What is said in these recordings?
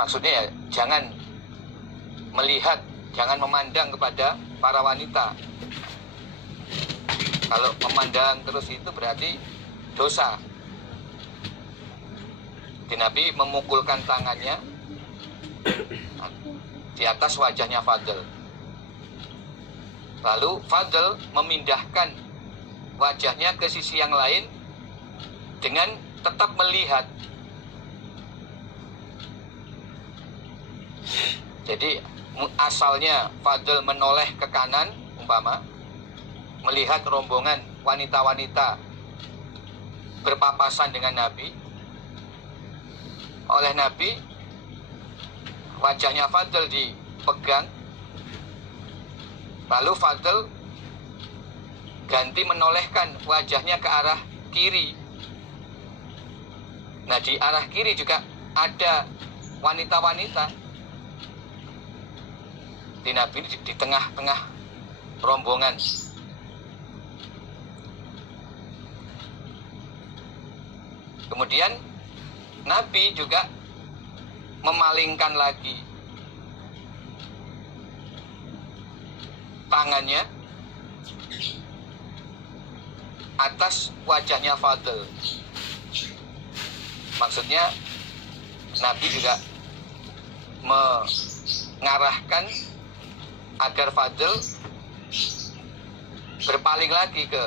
Maksudnya ya, jangan melihat, jangan memandang kepada para wanita. Kalau memandang terus itu berarti dosa. Di Nabi memukulkan tangannya di atas wajahnya Fadl. Lalu Fadl memindahkan wajahnya ke sisi yang lain dengan tetap melihat. Jadi asalnya Fadl menoleh ke kanan, umpama melihat rombongan wanita-wanita berpapasan dengan Nabi. Oleh Nabi, wajahnya Fadl dipegang, lalu Fadl ganti menolehkan wajahnya ke arah kiri. Nah, di arah kiri juga ada wanita-wanita. Di Nabi di tengah-tengah rombongan. Kemudian Nabi juga memalingkan lagi tangannya atas wajahnya Fadl. Maksudnya Nabi juga mengarahkan agar Fadl berpaling lagi ke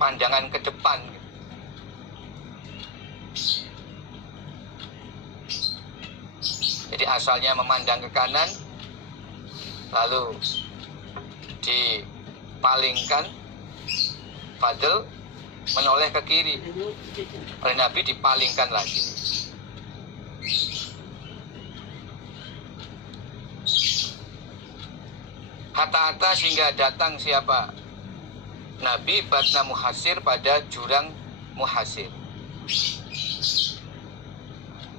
pandangan ke depan. Jadi asalnya memandang ke kanan, lalu dipalingkan, Fadl menoleh ke kiri. Oleh Nabi dipalingkan lagi. Hatta sehingga datang siapa? Nabi Batna Muhasir pada jurang Muhasir.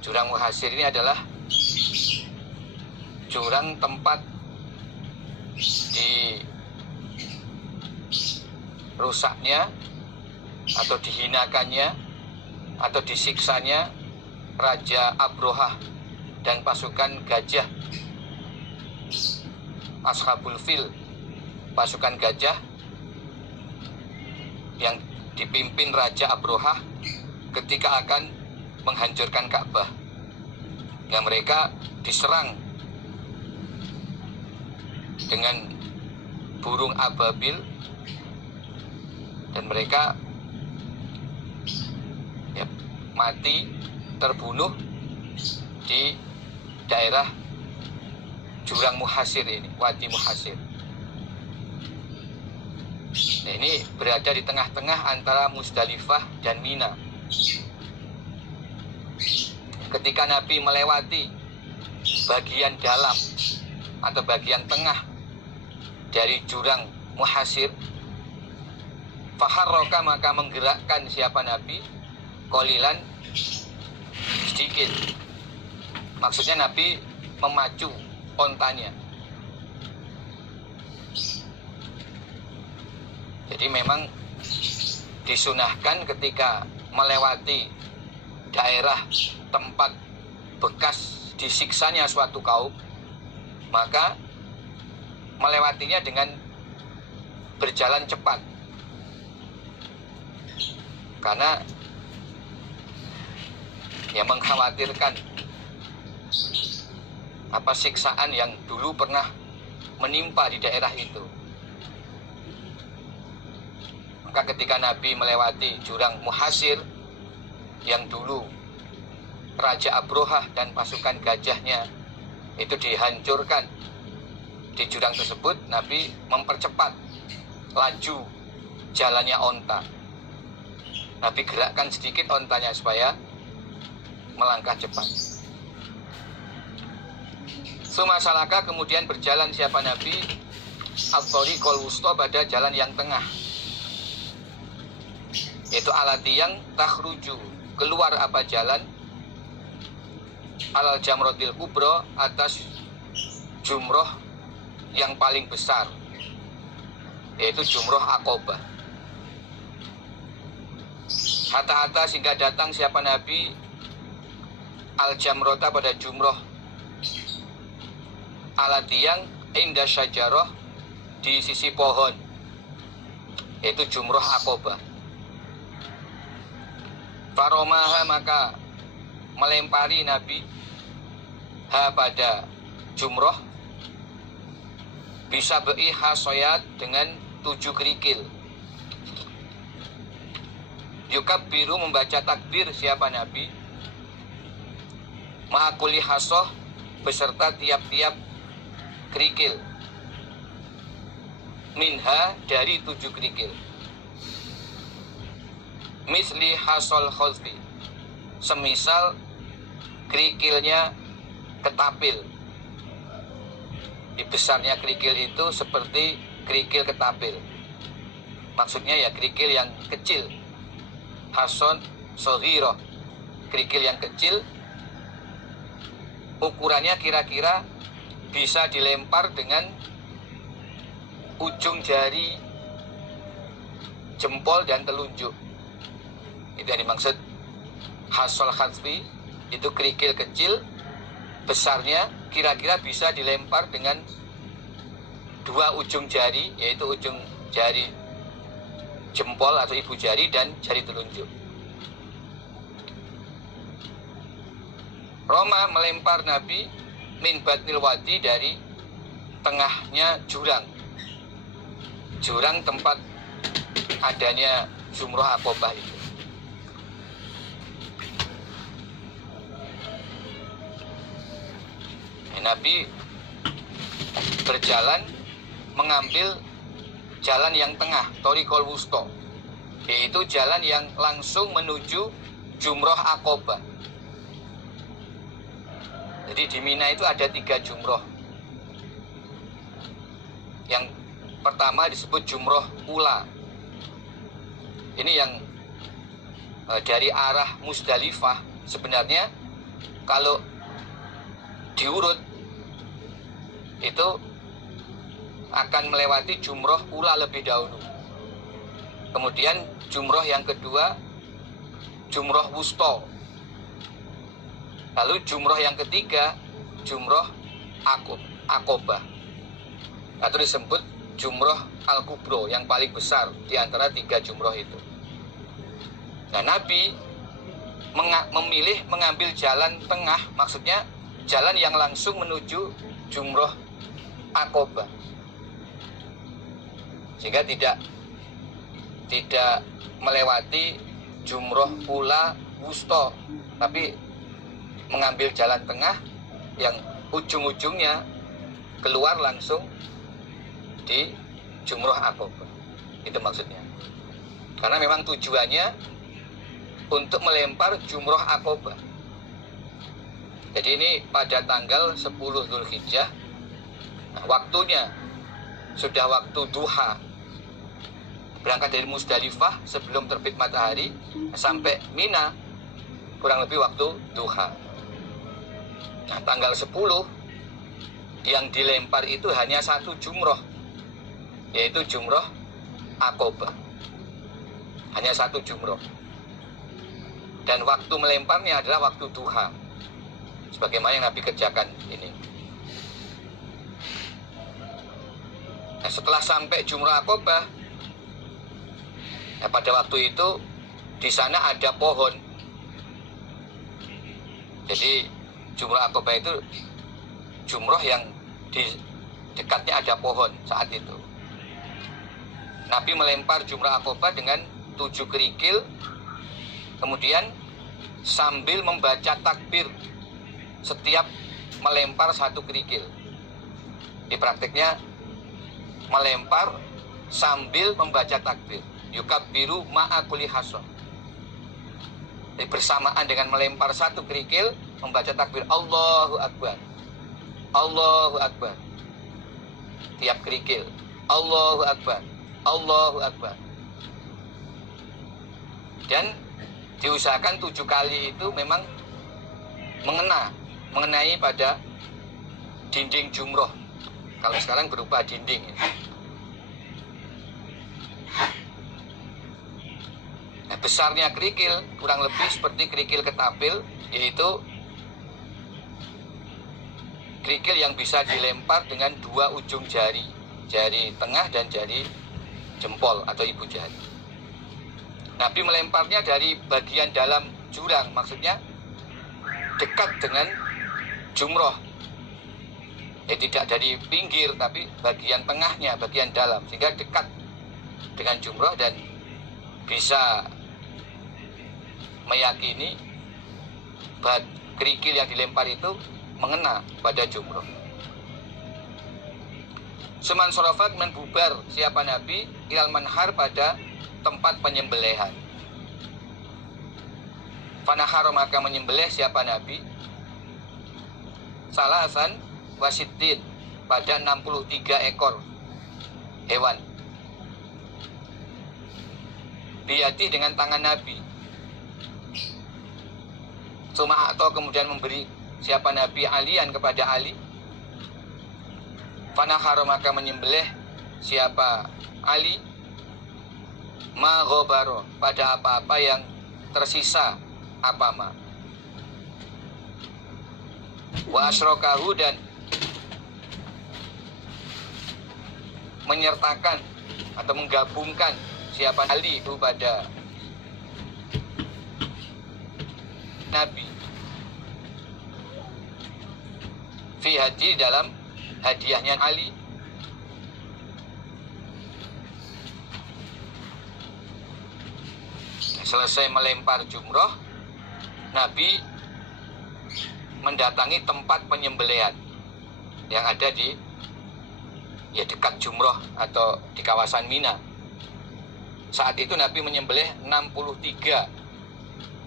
Jurang Muhasir ini adalah jurang tempat dirusaknya atau dihinakannya atau disiksanya Raja Abrohah dan pasukan gajah, Ashabul Fil, pasukan gajah yang dipimpin Raja Abrohah ketika akan menghancurkan Ka'bah. Yang mereka diserang dengan burung ababil dan mereka ya, mati, terbunuh di daerah jurang Muhasir ini, Wadi Muhasir. Nah, ini berada di tengah-tengah antara Musdalifah dan Mina. Ketika Nabi melewati bagian dalam atau bagian tengah dari jurang Muhasir, faharroka, maka menggerakkan siapa Nabi qalilan, sedikit. Maksudnya Nabi memacu ontanya. Jadi memang disunahkan ketika melewati daerah tempat bekas disiksanya suatu kaum, maka melewatinya dengan berjalan cepat. Karena ya mengkhawatirkan apa siksaan yang dulu pernah menimpa di daerah itu. Maka ketika Nabi melewati jurang Muhasir yang dulu Raja Abrohah dan pasukan gajahnya itu dihancurkan di jurang tersebut, Nabi mempercepat laju jalannya onta. Nabi gerakkan sedikit ontanya supaya melangkah cepat. Sumasalaka, kemudian berjalan siapa Nabi at-thariqal wusta, pada jalan yang tengah, yaitu alati yang takhruju, keluar apa jalan, alal jamrotil kubro, atas jumroh yang paling besar, yaitu jumroh Aqobah. Hatta sehingga datang siapa Nabi al-jamrota pada jumroh ala tiang inda syajarah di sisi pohon, yaitu jumroh Aqobah. Faromaha maka melempari Nabi ha pada jumroh bisa beri hasoyat dengan 7 kerikil. Yukabbiru membaca takbir siapa Nabi ma'akuli hasoh beserta tiap-tiap kerikil, minha dari 7 kerikil, misli hasol khosfi semisal kerikilnya ketapil. Di besarnya kerikil itu seperti kerikil ketapil, maksudnya ya kerikil yang kecil, hason soghiro, kerikil yang kecil, ukurannya kira-kira bisa dilempar dengan ujung jari jempol dan telunjuk. Itu yang dimaksud hasol khatfi, itu kerikil kecil, besarnya kira-kira bisa dilempar dengan 2 ujung jari, yaitu ujung jari jempol atau ibu jari dan jari telunjuk. Roma melempar Nabi min batnil wadi dari tengahnya jurang, jurang tempat adanya jumroh Aqobah itu. Nabi berjalan mengambil jalan yang tengah, Thoriqul Wusta, yaitu jalan yang langsung menuju jumroh Aqobah. Jadi di Mina itu ada 3 jumroh. Yang pertama disebut jumroh ula. Ini yang dari arah Musdalifah. Sebenarnya kalau diurut itu akan melewati jumroh ula lebih dahulu. Kemudian jumroh yang kedua jumroh wusta. Lalu jumroh yang ketiga jumroh Aqobah, atau disebut jumroh al-kubro, yang paling besar di antara 3 jumroh itu. Nah, Nabi memilih mengambil jalan tengah, maksudnya jalan yang langsung menuju jumroh Aqobah, sehingga tidak melewati jumroh ula wusta, tapi mengambil jalan tengah yang ujung-ujungnya keluar langsung di jumroh Aqobah. Itu maksudnya. Karena memang tujuannya untuk melempar jumroh Aqobah. Jadi ini pada tanggal 10 Dzulhijjah. Nah, waktunya sudah waktu duha. Berangkat dari Musdalifah sebelum terbit matahari sampai Mina kurang lebih waktu duha. Nah, tanggal 10 yang dilempar itu hanya 1 jumroh, yaitu jumroh Aqobah. Hanya 1 jumroh. Dan waktu melemparnya adalah waktu duha, sebagaimana yang Nabi kerjakan ini. Nah, setelah sampai jumroh Aqobah, nah, pada waktu itu di sana ada pohon. Jadi jumroh Aqobah itu jumroh yang di dekatnya ada pohon saat itu. Nabi melempar jumroh Aqobah dengan 7 kerikil, kemudian sambil membaca takbir setiap melempar 1 kerikil. Di prakteknya melempar sambil membaca takbir. Yukabbiru ma'akuli hason. Jadi bersamaan dengan melempar 1 kerikil, membaca takbir Allahu Akbar, Allahu Akbar. Tiap kerikil Allahu Akbar, Allahu Akbar. Dan diusahakan 7 kali itu memang mengenai pada dinding jumroh. Kalau sekarang berupa dinding ya. Nah, besarnya kerikil kurang lebih seperti kerikil ketapil, yaitu kerikil yang bisa dilempar dengan dua ujung jari, jari tengah dan jari jempol atau ibu jari. Nabi melemparnya dari bagian dalam jurang, maksudnya dekat dengan jumroh. Tidak dari pinggir, tapi bagian tengahnya, bagian dalam, sehingga dekat dengan jumroh dan bisa meyakini kerikil yang dilempar itu mengena pada jumroh. Suman sorofat menbubar siapa Nabi ilal manhar pada tempat penyembelihan. Fanahar maka menyembelih siapa Nabi salasan wasitin pada 63 ekor hewan. Biyati dengan tangan Nabi. Suma atau kemudian memberi siapa Nabi alian kepada Ali. Fanahar maka menyembelih siapa Ali ma ghobaro pada apa-apa yang tersisa apama. Wa asrokahu dan menyertakan atau menggabungkan siapa Ali itu pada Nabi fi haji dalam hadiahnya Ali. Selesai melempar jumroh, Nabi mendatangi tempat penyembelihan yang ada di dekat jumroh atau di kawasan Mina. Saat itu Nabi menyembelih 63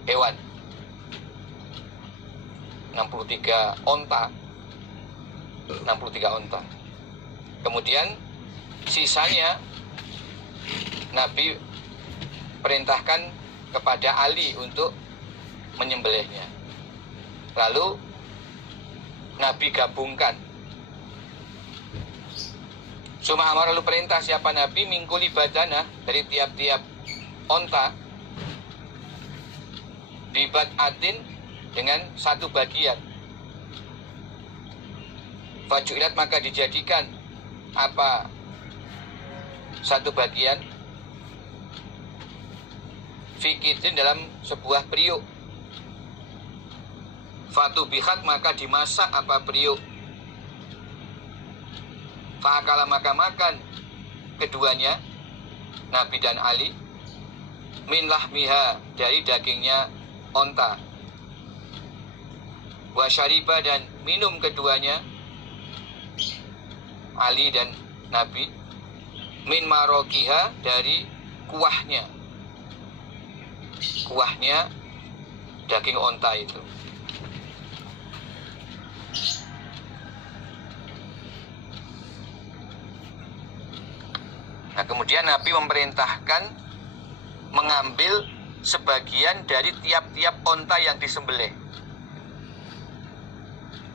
hewan, 63 onta. Kemudian sisanya Nabi perintahkan kepada Ali untuk menyembelihnya. Lalu Nabi gabungkan. Suma amar lalu perintah siapa Nabi mingkuli badana dari tiap-tiap onta bibat atin dengan satu bagian. Fajuilat maka dijadikan apa satu bagian fikitin dalam sebuah periuk. Fatubihat maka dimasak apa periuk. Fa'akala maka makan keduanya Nabi dan Ali min lahmiha dari dagingnya onta. Wa syariba dan minum keduanya Ali dan Nabi min marokiha dari kuahnya daging onta itu. Nah, kemudian Nabi memerintahkan mengambil sebagian dari tiap-tiap onta yang disembelih.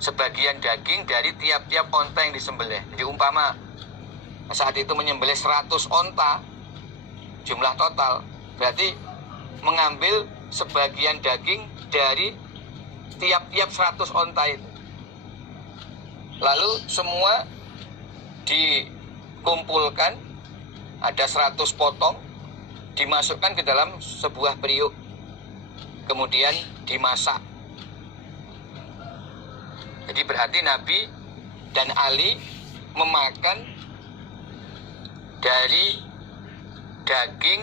Sebagian daging dari tiap-tiap onta yang disembelih. Jadi umpama saat itu menyembelih 100 onta jumlah total, berarti mengambil sebagian daging dari tiap-tiap 100 onta itu. Lalu semua dikumpulkan, ada 100 potong, dimasukkan ke dalam sebuah periuk, kemudian dimasak. Jadi berarti Nabi dan Ali memakan dari daging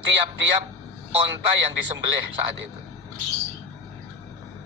tiap-tiap onta yang disembelih saat itu.